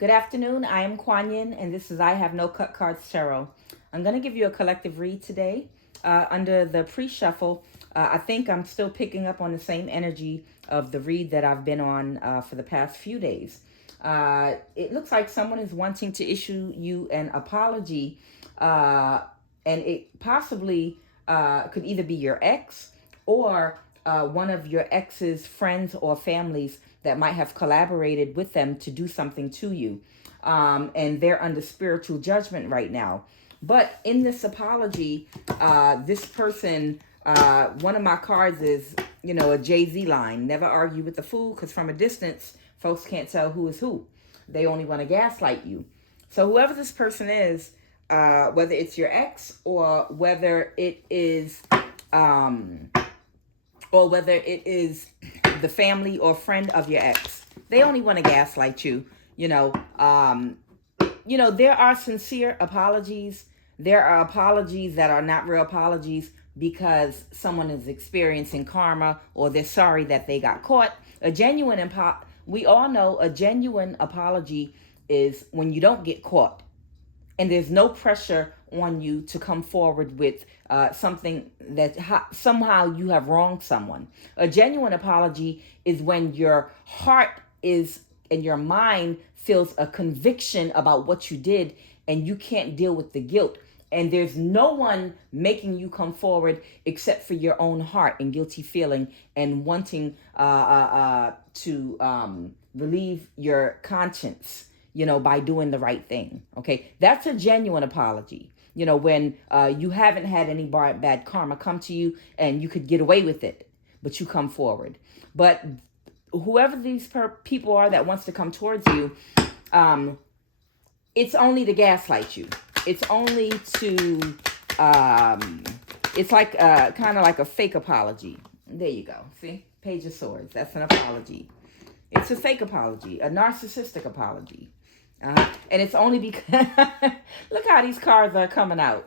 Good afternoon. I am QUAN, and this is I Have No Cut Cards Tarot. I'm going to give you a collective read today. Under the pre-shuffle, I think I'm still picking up on the same energy of the read that I've been on for the past few days. It looks like someone is wanting to issue you an apology, and it possibly could either be your ex or one of your ex's friends or families that might have collaborated with them to do something to you. And they're under spiritual judgment right now. But in this apology, this person, one of my cards is, a Jay-Z line. Never argue with the fool, because from a distance, folks can't tell who is who. They only want to gaslight you. So whoever this person is, whether it's your ex or whether it is the family or friend of your ex, they only want to gaslight you. There are sincere apologies. There are apologies that are not real apologies because someone is experiencing karma or they're sorry that they got caught. We all know a genuine apology is when you don't get caught and there's no pressure on you to come forward with something that somehow you have wronged someone. A genuine apology is when your heart is and your mind feels a conviction about what you did and you can't deal with the guilt. And there's no one making you come forward except for your own heart and guilty feeling and wanting to relieve your conscience, by doing the right thing. Okay, that's a genuine apology. When you haven't had any bad karma come to you and you could get away with it, but you come forward. But whoever these people are that wants to come towards you, it's only to gaslight you. It's only to, it's like kind of like a fake apology. There you go. See? Page of Swords. That's an apology. It's a fake apology, a narcissistic apology. And it's only because, look how these cards are coming out.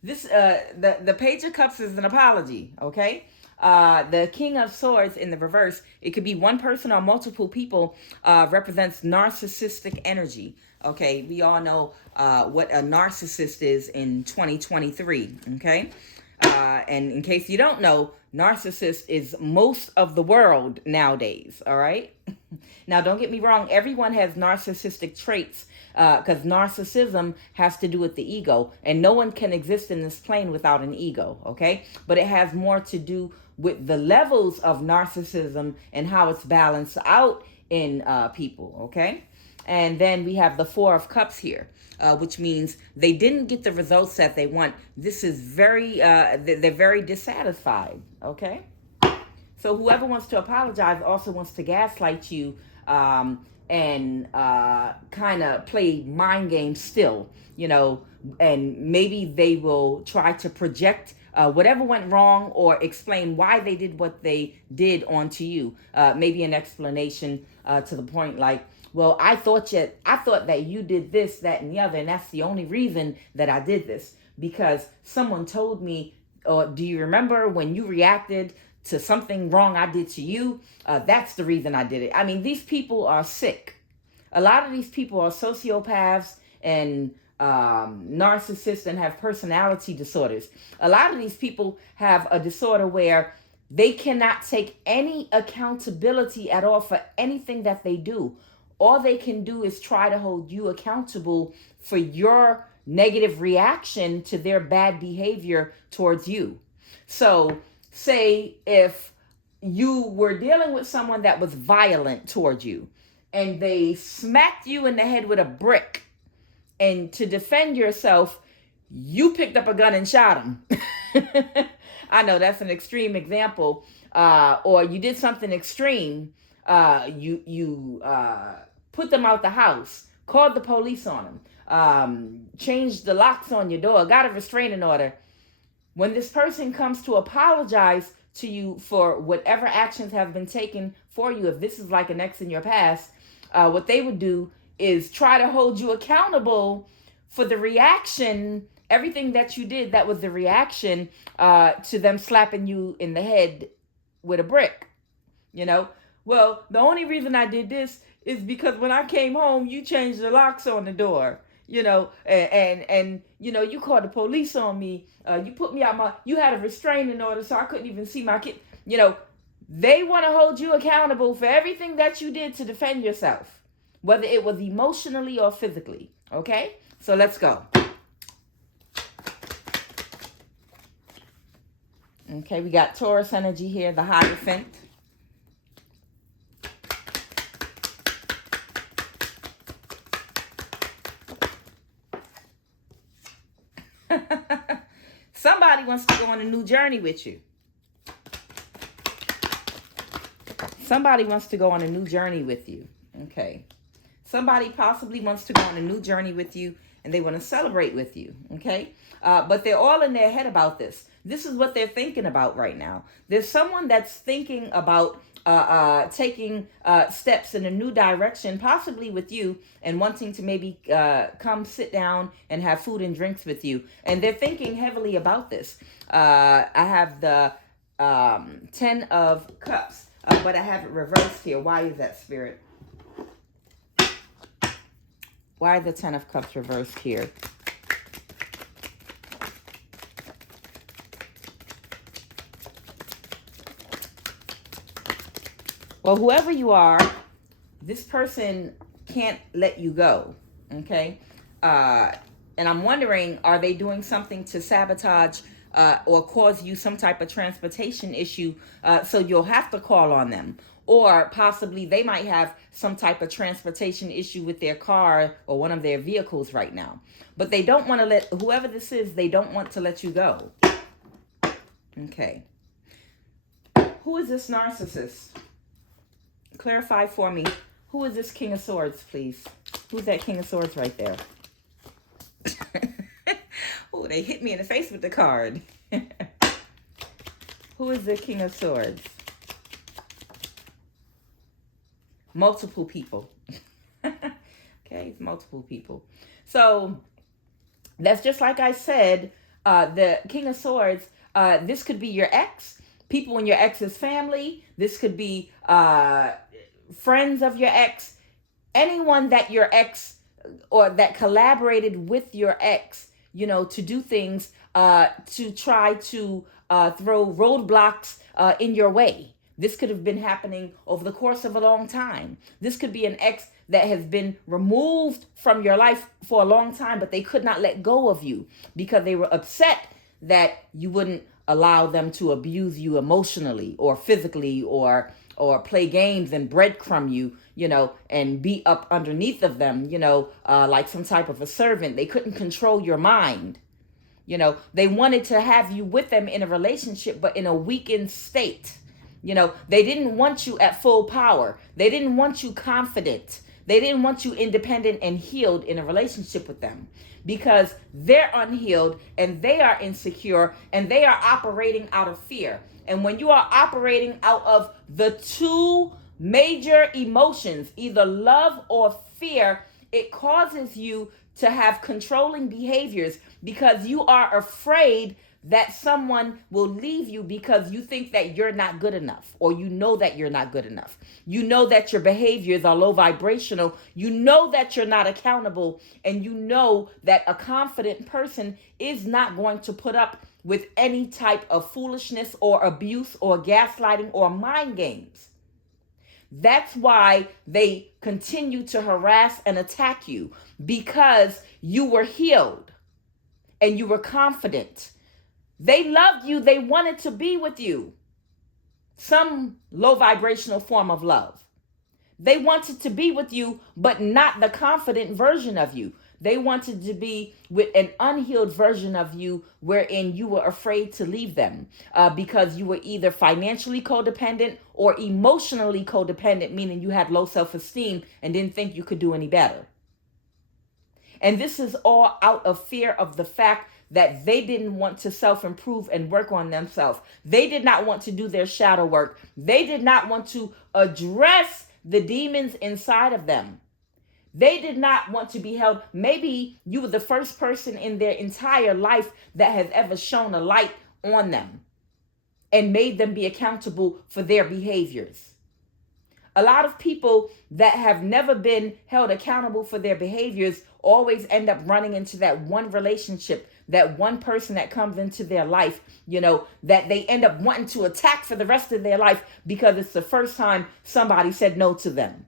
This, the Page of Cups is an apology, okay? The King of Swords in the reverse, it could be one person or multiple people, represents narcissistic energy. Okay, we all know what a narcissist is in 2023, okay? And in case you don't know, narcissist is most of the world nowadays, all right? Now, don't get me wrong. Everyone has narcissistic traits because narcissism has to do with the ego. And no one can exist in this plane without an ego, okay? But it has more to do with the levels of narcissism and how it's balanced out in people, okay? And then we have the Four of Cups here, which means they didn't get the results that they want. This is they're very dissatisfied, okay? So whoever wants to apologize also wants to gaslight you and kind of play mind games still, and maybe they will try to project whatever went wrong or explain why they did what they did onto you. Maybe an explanation to the point like, well, I thought that you did this, that, and the other, and that's the only reason that I did this, because someone told me, or do you remember when you reacted to something wrong I did to you? That's the reason I did it. I mean, these people are sick. A lot of these people are sociopaths and narcissists and have personality disorders. A lot of these people have a disorder where they cannot take any accountability at all for anything that they do. All they can do is try to hold you accountable for your negative reaction to their bad behavior towards you. So say if you were dealing with someone that was violent towards you and they smacked you in the head with a brick, and to defend yourself, you picked up a gun and shot them. I know that's an extreme example. Or you did something extreme. You put them out the house, called the police on them, changed the locks on your door, got a restraining order. When this person comes to apologize to you for whatever actions have been taken for you, if this is like an ex in your past, what they would do is try to hold you accountable for the reaction, everything that you did that was the reaction to them slapping you in the head with a brick. Well, the only reason I did this is because when I came home, you changed the locks on the door. And you called the police on me. You put me out you had a restraining order, so I couldn't even see my kid. They want to hold you accountable for everything that you did to defend yourself, whether it was emotionally or physically. Okay? So let's go. Okay, we got Taurus energy here, the Hierophant. Somebody wants to go on a new journey with you. Somebody wants to go on a new journey with you. Okay. Somebody possibly wants to go on a new journey with you, and they want to celebrate with you. Okay. But they're all in their head about this. This is what they're thinking about right now. There's someone that's thinking about taking steps in a new direction, possibly with you, and wanting to maybe come sit down and have food and drinks with you. And they're thinking heavily about this. I have the 10 of Cups, but I have it reversed here. Why is that, Spirit? Why the 10 of Cups reversed here? Well, whoever you are, this person can't let you go, okay? And I'm wondering, are they doing something to sabotage or cause you some type of transportation issue so you'll have to call on them? Or possibly they might have some type of transportation issue with their car or one of their vehicles right now. But they don't want to let, whoever this is, they don't want to let you go. Okay. Who is this narcissist? Clarify for me. Who is this King of Swords, please? Who's that King of Swords right there? Oh, they hit me in the face with the card. Who is the King of Swords? Multiple people. Okay, it's multiple people. So that's just like I said, the King of Swords, this could be your ex, people in your ex's family. This could be friends of your ex, anyone that your ex or that collaborated with your ex, to do things to try to throw roadblocks in your way. This could have been happening over the course of a long time. This could be an ex that has been removed from your life for a long time, but they could not let go of you because they were upset that you wouldn't allow them to abuse you emotionally or physically or play games and breadcrumb you, and be up underneath of them, like some type of a servant. They couldn't control your mind. They wanted to have you with them in a relationship, but in a weakened state. They didn't want you at full power. They didn't want you confident. They didn't want you independent and healed in a relationship with them because they're unhealed and they are insecure and they are operating out of fear. And when you are operating out of the two major emotions, either love or fear, it causes you to have controlling behaviors because you are afraid that someone will leave you because you think that you're not good enough, or you know that you're not good enough. You know that your behaviors are low vibrational. You know that you're not accountable, and you know that a confident person is not going to put up with any type of foolishness or abuse or gaslighting or mind games. That's why they continue to harass and attack you, because you were healed and you were confident. They loved you. They wanted to be with you. Some low vibrational form of love. They wanted to be with you, but not the confident version of you. They wanted to be with an unhealed version of you wherein you were afraid to leave them because you were either financially codependent or emotionally codependent, meaning you had low self-esteem and didn't think you could do any better. And this is all out of fear of the fact that they didn't want to self-improve and work on themselves. They did not want to do their shadow work. They did not want to address the demons inside of them. They did not want to be held. Maybe you were the first person in their entire life that has ever shown a light on them and made them be accountable for their behaviors. A lot of people that have never been held accountable for their behaviors always end up running into that one relationship, that one person that comes into their life, that they end up wanting to attack for the rest of their life because it's the first time somebody said no to them.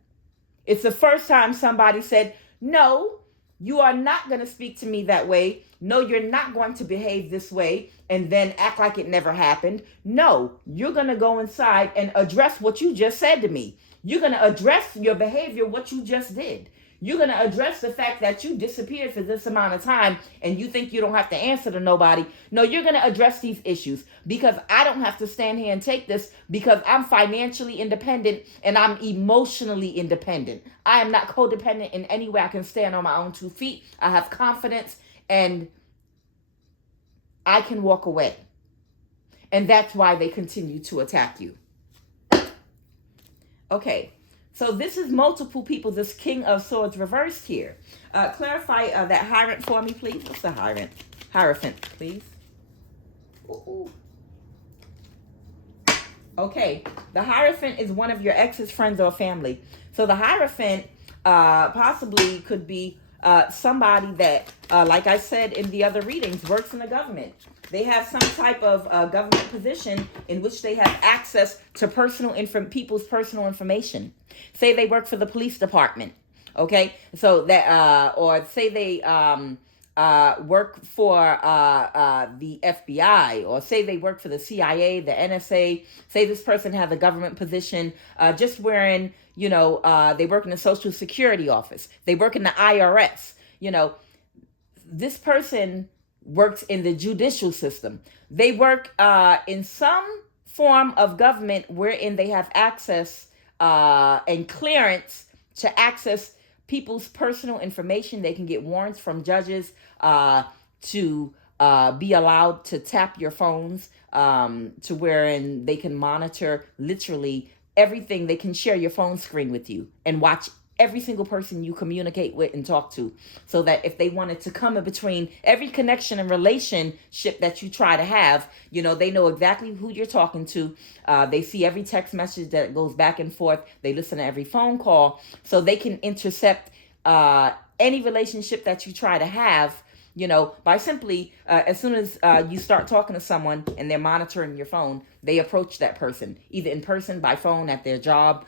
It's the first time somebody said, no, you are not going to speak to me that way. No, you're not going to behave this way and then act like it never happened. No, you're going to go inside and address what you just said to me. You're going to address your behavior, what you just did. You're going to address the fact that you disappeared for this amount of time and you think you don't have to answer to nobody. No, you're going to address these issues because I don't have to stand here and take this because I'm financially independent and I'm emotionally independent. I am not codependent in any way. I can stand on my own 2 feet. I have confidence and I can walk away. And that's why they continue to attack you. Okay. So this is multiple people, this King of Swords reversed here. Clarify that Hierophant for me, please. What's the Hierophant? Hierophant, please. Ooh. Okay, the Hierophant is one of your ex's friends or family. So the Hierophant possibly could be somebody that, like I said in the other readings, works in the government. They have some type of government position in which they have access to people's personal information. Say they work for the police department, okay? So that, or say they work for the FBI, or say they work for the CIA, the NSA. Say this person has a government position, just wherein, they work in the Social Security office. They work in the IRS. This person works in the judicial system. They work in some form of government wherein they have access and clearance to access people's personal information. They can get warrants from judges to be allowed to tap your phones, to wherein they can monitor literally everything. They can share your phone screen with you and watch every single person you communicate with and talk to, so that if they wanted to come in between every connection and relationship that you try to have, they know exactly who you're talking to. They see every text message that goes back and forth. They listen to every phone call, so they can intercept any relationship that you try to have, by simply, as soon as you start talking to someone and they're monitoring your phone, they approach that person, either in person, by phone, at their job,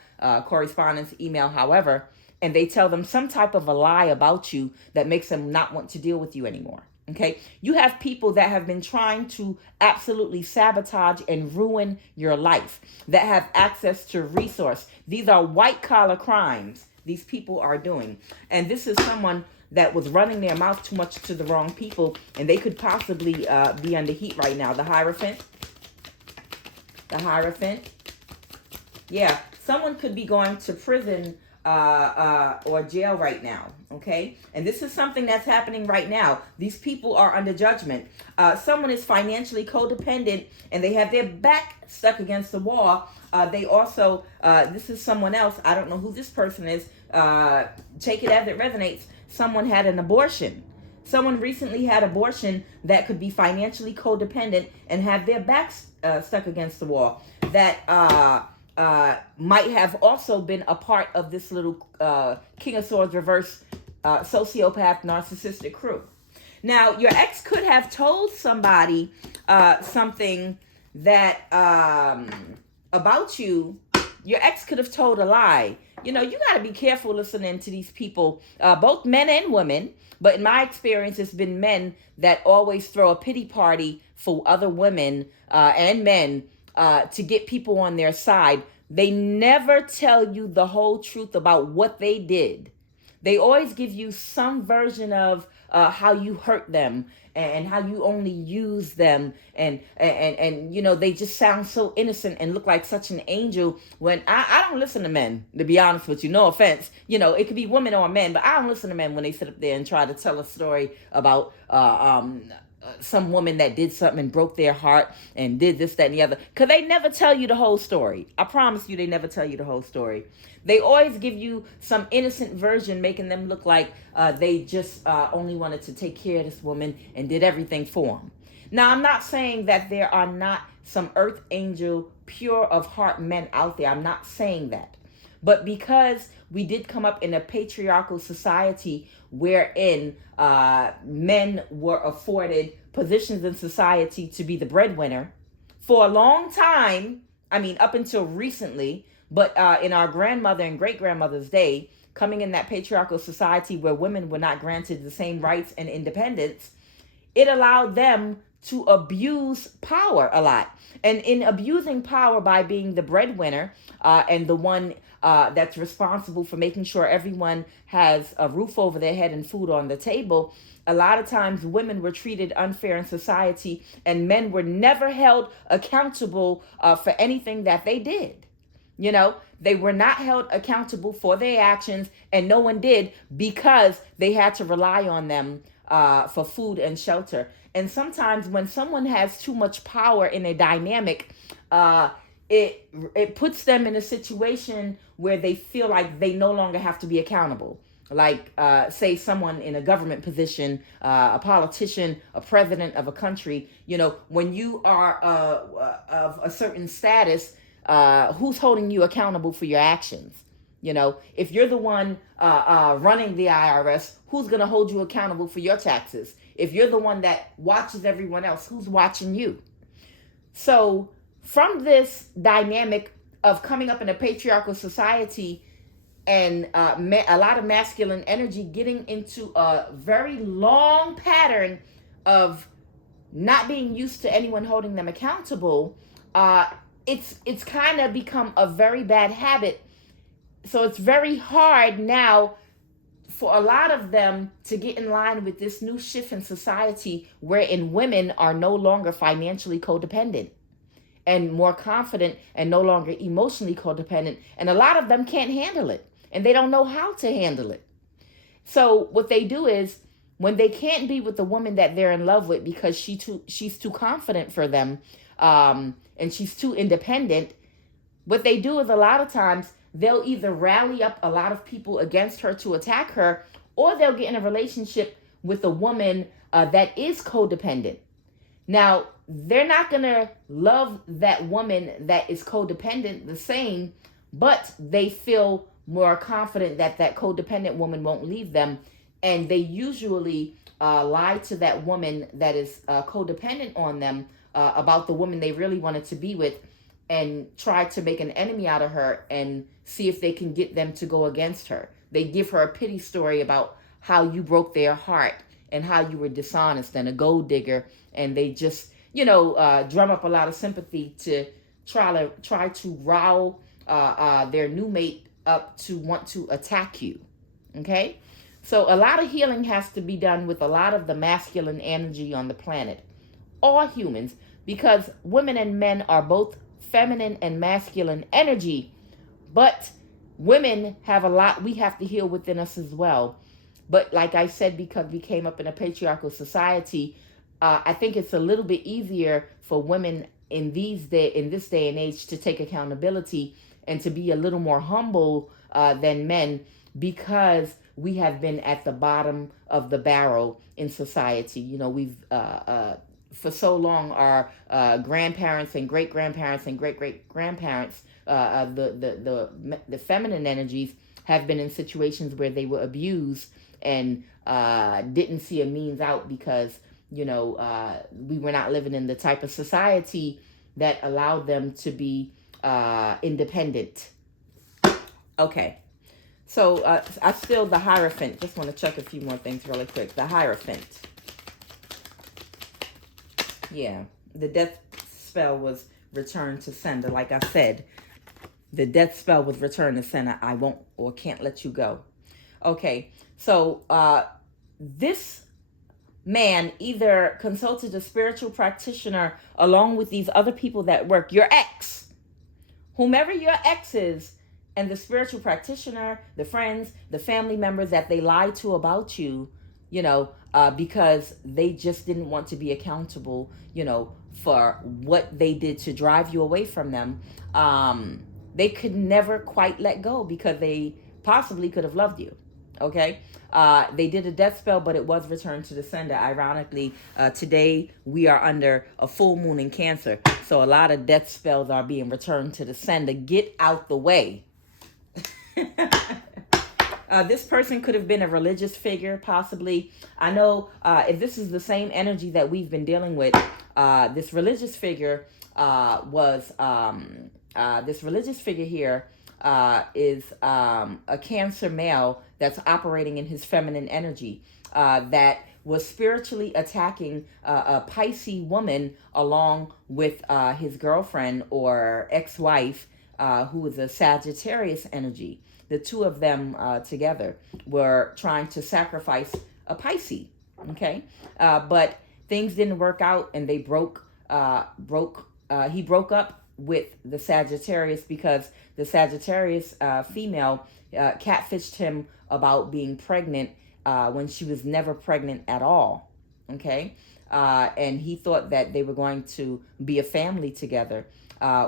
correspondence, email, however, and they tell them some type of a lie about you that makes them not want to deal with you anymore. Okay, you have people that have been trying to absolutely sabotage and ruin your life, that have access to resource. These are white collar crimes these people are doing. And this is someone that was running their mouth too much to the wrong people, and they could possibly be under heat right now. The Hierophant. Yeah, someone could be going to prison or jail right now, okay? And this is something that's happening right now. These people are under judgment. Someone is financially codependent and they have their back stuck against the wall. They also, this is someone else, I don't know who this person is, take it as it resonates. Someone had an abortion. Someone recently had abortion that could be financially codependent and have their backs stuck against the wall. That might have also been a part of this little King of Swords reverse sociopath narcissistic crew. Now, your ex could have told somebody something that about you. Your ex could have told a lie. You got to be careful listening to these people, both men and women. But in my experience, it's been men that always throw a pity party for other women and men to get people on their side. They never tell you the whole truth about what they did. They always give you some version of how you hurt them and how you only use them. And they just sound so innocent and look like such an angel. When I don't listen to men, to be honest with you, no offense. It could be women or men, but I don't listen to men when they sit up there and try to tell a story about some woman that did something and broke their heart and did this, that, and the other. Because they never tell you the whole story. I promise you, they never tell you the whole story. They always give you some innocent version, making them look like they just only wanted to take care of this woman and did everything for them. Now, I'm not saying that there are not some earth angel, pure of heart men out there. I'm not saying that. But because we did come up in a patriarchal society wherein men were afforded positions in society to be the breadwinner for a long time, I mean, up until recently, but in our grandmother and great-grandmother's day, coming in that patriarchal society where women were not granted the same rights and independence, it allowed them to abuse power a lot. And in abusing power by being the breadwinner and the one that's responsible for making sure everyone has a roof over their head and food on the table, a lot of times women were treated unfair in society, and men were never held accountable for anything that they did. You know, they were not held accountable for their actions, and no one did, because they had to rely on them for food and shelter. And sometimes when someone has too much power in a dynamic, it puts them in a situation where they feel like they no longer have to be accountable. Like, say someone in a government position, a politician, a president of a country, you know, when you are of a certain status, who's holding you accountable for your actions? You know, if you're the one running the IRS, who's going to hold you accountable for your taxes? If you're the one that watches everyone else, who's watching you? So from this dynamic of coming up in a patriarchal society and a lot of masculine energy getting into a very long pattern of not being used to anyone holding them accountable, it's kind of become a very bad habit. So it's very hard now for a lot of them to get in line with this new shift in society wherein women are no longer financially codependent and more confident and no longer emotionally codependent. And a lot of them can't handle it, and they don't know how to handle it. So what they do is, when they can't be with the woman that they're in love with because she's too confident for them, and she's too independent, what they do is a lot of times they'll either rally up a lot of people against her to attack her, or they'll get in a relationship with a woman that is codependent. Now, they're not going to love that woman that is codependent the same, but they feel more confident that that codependent woman won't leave them. And they usually lie to that woman that is codependent on them about the woman they really wanted to be with, and try to make an enemy out of her and see if they can get them to go against her. They give her a pity story about how you broke their heart and how you were dishonest and a gold digger, and they just, you know, drum up a lot of sympathy to try to rile their new mate up to want to attack you. Okay? So a lot of healing has to be done with a lot of the masculine energy on the planet. All humans, because women and men are both feminine and masculine energy, but women have a lot we have to heal within us as well. But like I said, because we came up in a patriarchal society, I think it's a little bit easier for women in this day and age to take accountability and to be a little more humble than men, because we have been at the bottom of the barrel in society. You know, we've for so long, our grandparents and great-grandparents and great-great-grandparents, the feminine energies, have been in situations where they were abused and didn't see a means out, because, you know, we were not living in the type of society that allowed them to be independent. Okay. So the Hierophant. Just want to check a few more things really quick. The Hierophant. Yeah, the death spell was returned to sender. Like I said, the death spell was returned to sender. I won't or can't let you go. Okay, so this man either consulted a spiritual practitioner along with these other people that work, your ex, whomever your ex is, and the spiritual practitioner, the friends, the family members that they lied to about you, you know, because they just didn't want to be accountable, you know, for what they did to drive you away from them. They could never quite let go because they possibly could have loved you. Okay. They did a death spell, but it was returned to the sender. Ironically, today we are under a full moon in Cancer. So a lot of death spells are being returned to the sender. Get out the way. This person could have been a religious figure, possibly. I know if this is the same energy that we've been dealing with, this religious figure this religious figure here is a Cancer male that's operating in his feminine energy that was spiritually attacking a Pisces woman along with his girlfriend or ex-wife who was a Sagittarius energy. The two of them together were trying to sacrifice a Pisces, okay? But things didn't work out, and they he broke up with the Sagittarius because the Sagittarius female catfished him about being pregnant when she was never pregnant at all, okay? And he thought that they were going to be a family together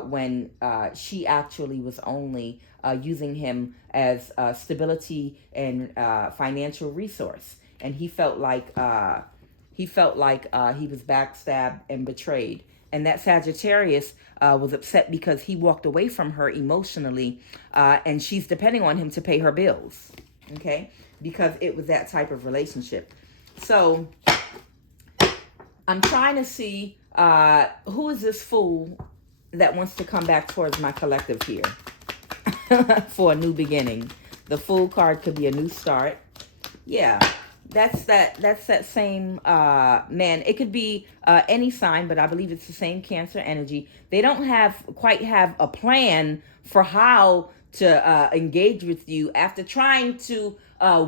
when she actually was only using him as stability and financial resource. And he felt like he was backstabbed and betrayed. And that Sagittarius was upset because he walked away from her emotionally, and she's depending on him to pay her bills, okay? Because it was that type of relationship. So I'm trying to see who is this fool that wants to come back towards my collective here for a new beginning. The Fool card could be a new start. Yeah, that's that same man. It could be any sign, but I believe it's the same Cancer energy. They don't quite have a plan for how to engage with you after trying to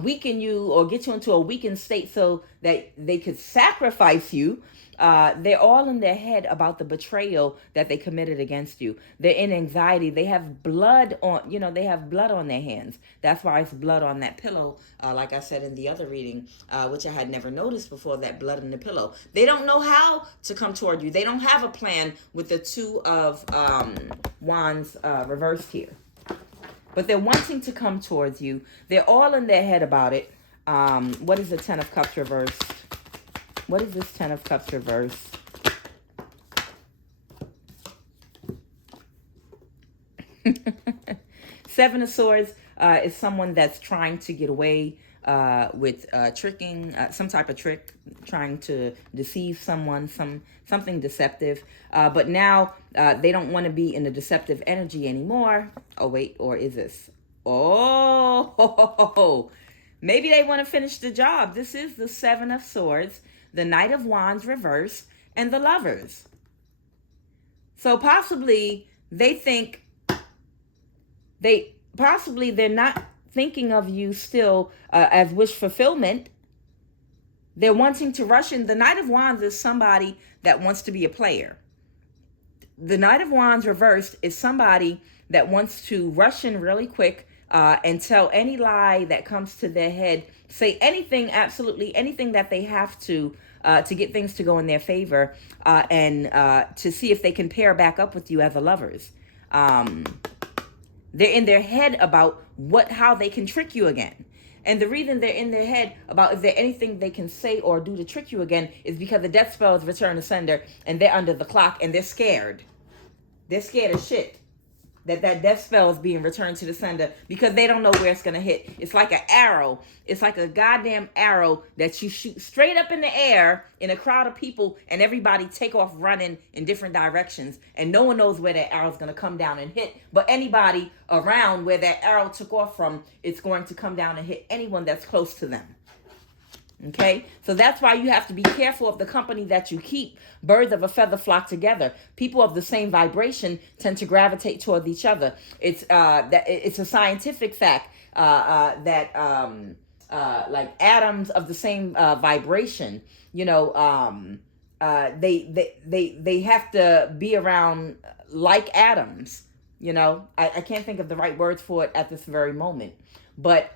weaken you or get you into a weakened state so that they could sacrifice you. They're all in their head about the betrayal that they committed against you. They're in anxiety. They have blood on, they have blood on their hands. That's why it's blood on that pillow. Like I said in the other reading, which I had never noticed before, that blood in the pillow. They don't know how to come toward you. They don't have a plan with the Two of Wands reversed here. But they're wanting to come towards you. They're all in their head about it. What is the Ten of Cups reversed? What is this Ten of Cups reversed? Seven of Swords is someone that's trying to get away with tricking, some type of trick, trying to deceive someone, something deceptive. But now they don't want to be in the deceptive energy anymore. Oh, wait, or is this? Oh, maybe they want to finish the job. This is the Seven of Swords, the Knight of Wands reverse, and the Lovers. So possibly they think they're not thinking of you still as wish fulfillment. They're wanting to rush in. The Knight of Wands is somebody that wants to be a player. The Knight of Wands reversed is somebody that wants to rush in really quick and tell any lie that comes to their head, say anything, absolutely anything that they have to get things to go in their favor, and to see if they can pair back up with you as a lovers. They're in their head about how they can trick you again. And the reason they're in their head about is there anything they can say or do to trick you again is because the death spell is returned to sender and they're under the clock and they're scared. They're scared as shit that death spell is being returned to the sender because they don't know where it's going to hit. It's like an arrow. It's like a goddamn arrow that you shoot straight up in the air in a crowd of people and everybody take off running in different directions and no one knows where that arrow is going to come down and hit. But anybody around where that arrow took off from, it's going to come down and hit anyone that's close to them. Okay, so that's why you have to be careful of the company that you keep. Birds of a feather flock together. People of the same vibration tend to gravitate toward each other. It's a scientific fact that like atoms of the same vibration, they have to be around like atoms. I can't think of the right words for it at this very moment, but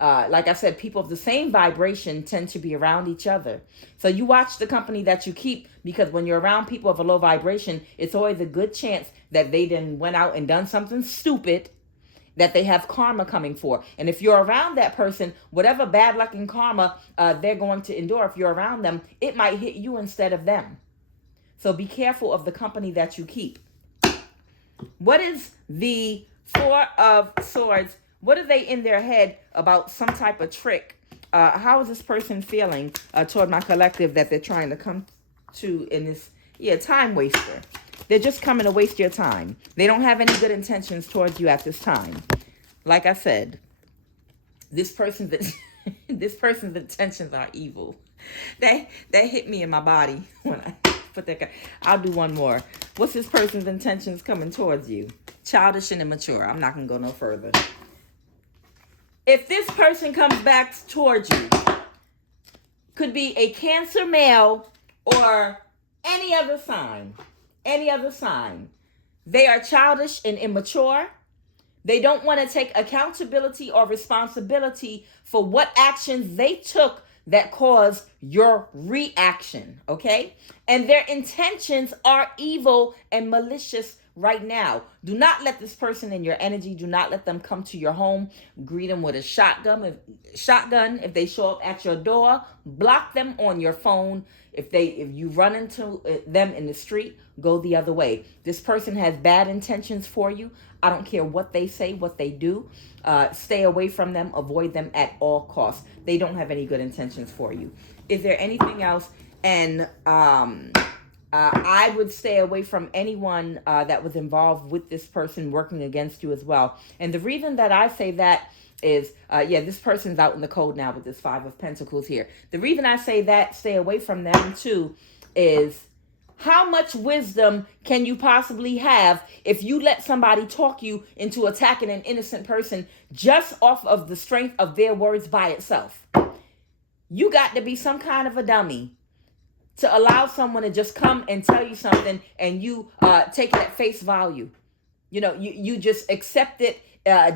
like I said, people of the same vibration tend to be around each other. So you watch the company that you keep, because when you're around people of a low vibration, it's always a good chance that they then went out and done something stupid that they have karma coming for. And if you're around that person, whatever bad luck and karma they're going to endure, if you're around them, it might hit you instead of them. So be careful of the company that you keep. What is the Four of Swords. What are they in their head about some type of trick? How is this person feeling toward my collective that they're trying to come to in this, time waster? They're just coming to waste your time. They don't have any good intentions towards you at this time. Like I said, this person's intentions are evil. That hit me in my body when I put that. I'll do one more. What's this person's intentions coming towards you? Childish and immature. I'm not going to go no further. If this person comes back towards you, could be a Cancer male or any other sign. They are childish and immature. They don't want to take accountability or responsibility for what actions they took that caused your reaction, okay? And their intentions are evil and malicious right now. Do not let this person in your energy. Do not let them come to your home. Greet them with a shotgun. If they show up at your door, block them on your phone. If you run into them in the street, go the other way. This person has bad intentions for you. I don't care what they say, what they do. Stay away from them. Avoid them at all costs. They don't have any good intentions for you. Is there anything else? And I would stay away from anyone that was involved with this person working against you as well. And the reason that I say that is, this person's out in the cold now with this Five of Pentacles here. The reason I say that, stay away from them too, is how much wisdom can you possibly have if you let somebody talk you into attacking an innocent person just off of the strength of their words by itself? You got to be some kind of a dummy to allow someone to just come and tell you something and you take it at face value. You just accept it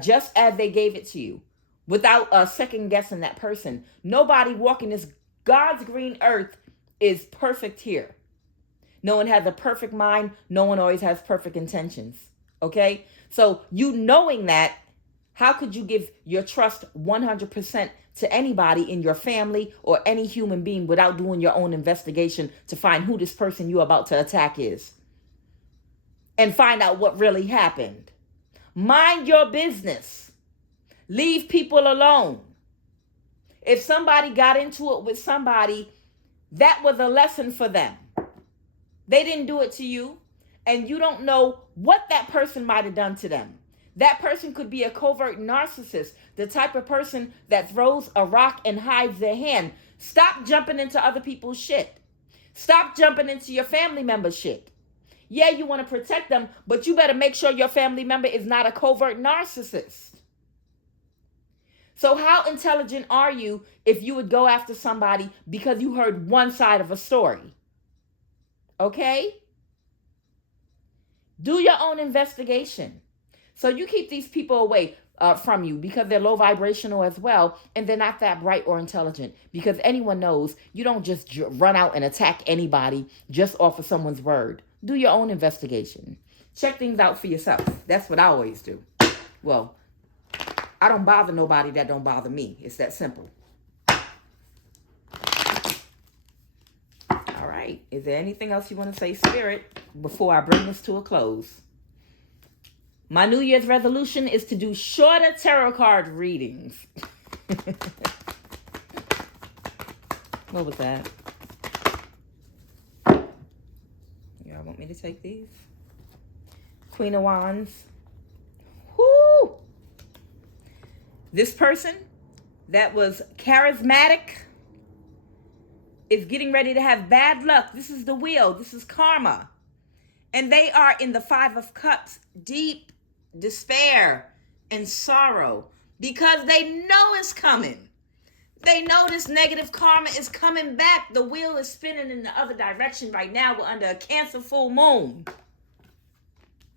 just as they gave it to you without second guessing that person. Nobody walking this God's green earth is perfect here. No one has a perfect mind. No one always has perfect intentions. Okay? So you knowing that, how could you give your trust 100% to anybody in your family or any human being without doing your own investigation to find who this person you're about to attack is? And find out what really happened. Mind your business. Leave people alone. If somebody got into it with somebody, that was a lesson for them. They didn't do it to you, and you don't know what that person might have done to them. That person could be a covert narcissist, the type of person that throws a rock and hides their hand. Stop jumping into other people's shit. Stop jumping into your family member's shit. Yeah, you want to protect them, but you better make sure your family member is not a covert narcissist. So how intelligent are you if you would go after somebody because you heard one side of a story? Okay? Do your own investigation. So you keep these people away from you because they're low vibrational as well, and they're not that bright or intelligent, because anyone knows you don't just run out and attack anybody just off of someone's word. Do your own investigation. Check things out for yourself. That's what I always do. Well, I don't bother nobody that don't bother me. It's that simple. All right. Is there anything else you want to say, Spirit, before I bring this to a close? My New Year's resolution is to do shorter tarot card readings. What was that? Y'all want me to take these? Queen of Wands. Whoo! This person that was charismatic is getting ready to have bad luck. This is the wheel. This is karma. And they are in the Five of Cups, deep despair and sorrow because they know it's coming. They know this negative karma is coming back. The wheel is spinning in the other direction right now. We're under a Cancer full moon.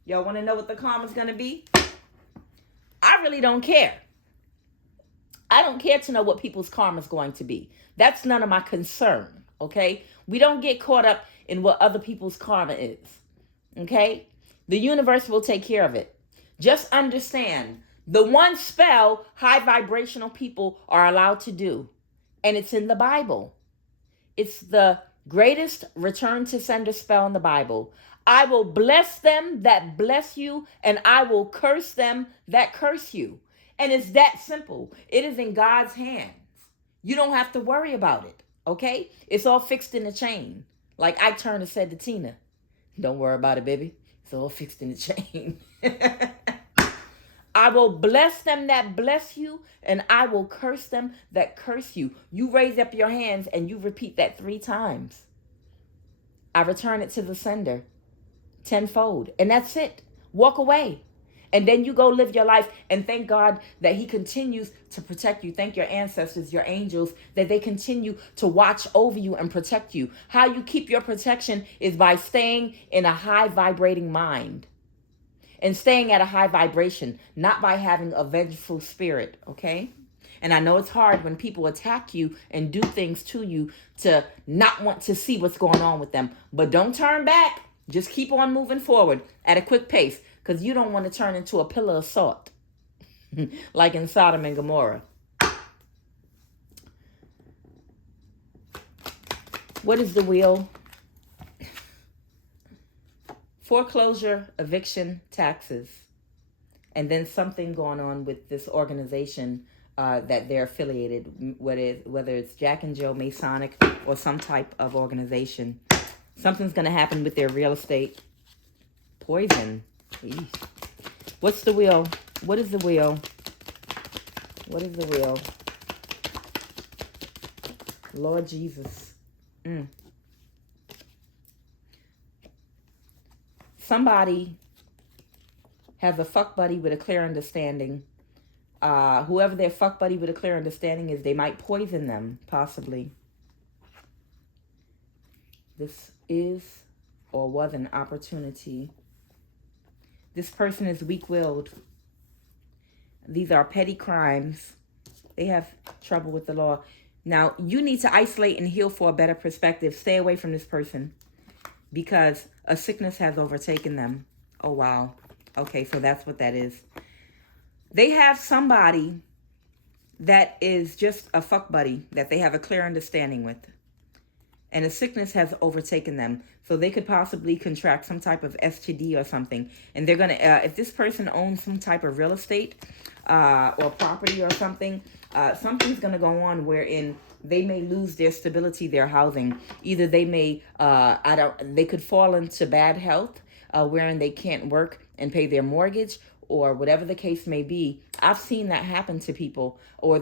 Y'all want to know what the karma is going to be? I really don't care. I don't care to know what people's karma is going to be. That's none of my concern, okay? We don't get caught up in what other people's karma is, okay? The universe will take care of it. Just understand, the one spell high vibrational people are allowed to do, and it's in the Bible. It's the greatest return to sender spell in the Bible. I will bless them that bless you, and I will curse them that curse you. And it's that simple. It is in God's hands. You don't have to worry about it, okay? It's all fixed in the chain. Like I turned and said to Tina, don't worry about it, baby. It's all fixed in the chain. I will bless them that bless you, and I will curse them that curse you. You raise up your hands and you repeat that 3 times. I return it to the sender tenfold. And that's it. Walk away. And then you go live your life and thank God that he continues to protect you. Thank your ancestors, your angels, that they continue to watch over you and protect you. How you keep your protection is by staying in a high vibrating mind and staying at a high vibration, not by having a vengeful spirit, okay? And I know it's hard when people attack you and do things to you to not want to see what's going on with them. But don't turn back. Just keep on moving forward at a quick pace, because you don't want to turn into a pillar of salt like in Sodom and Gomorrah. What is the wheel? Foreclosure, eviction, taxes, and then something going on with this organization that they're affiliated, whether it's Jack and Jill Masonic or some type of organization. Something's going to happen with their real estate. Poison. Eesh. What's the wheel? What is the wheel? What is the wheel? Lord Jesus. Somebody has a fuck buddy with a clear understanding. Whoever their fuck buddy with a clear understanding is, they might poison them, possibly. This is or was an opportunity. This person is weak-willed. These are petty crimes. They have trouble with the law. Now, you need to isolate and heal for a better perspective. Stay away from this person because a sickness has overtaken them. Oh, wow. Okay, so that's what that is. They have somebody that is just a fuck buddy that they have a clear understanding with. And a sickness has overtaken them. So they could possibly contract some type of STD or something. And they're going to, if this person owns some type of real estate or property or something, something's going to go on wherein they may lose their stability, their housing. Either they may, they could fall into bad health wherein they can't work and pay their mortgage, or whatever the case may be. I've seen that happen to people, or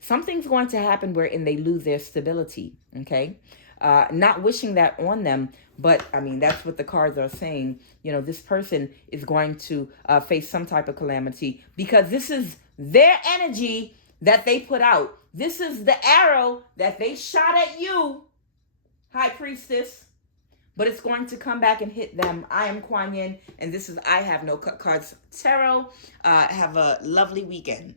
something's going to happen wherein they lose their stability, okay? Not wishing that on them, but I mean, that's what the cards are saying. You know, this person is going to face some type of calamity because this is their energy that they put out. This is the arrow that they shot at you, High Priestess. But it's going to come back and hit them. I am QUAN, and this is I Have No Cards Tarot. Have a lovely weekend.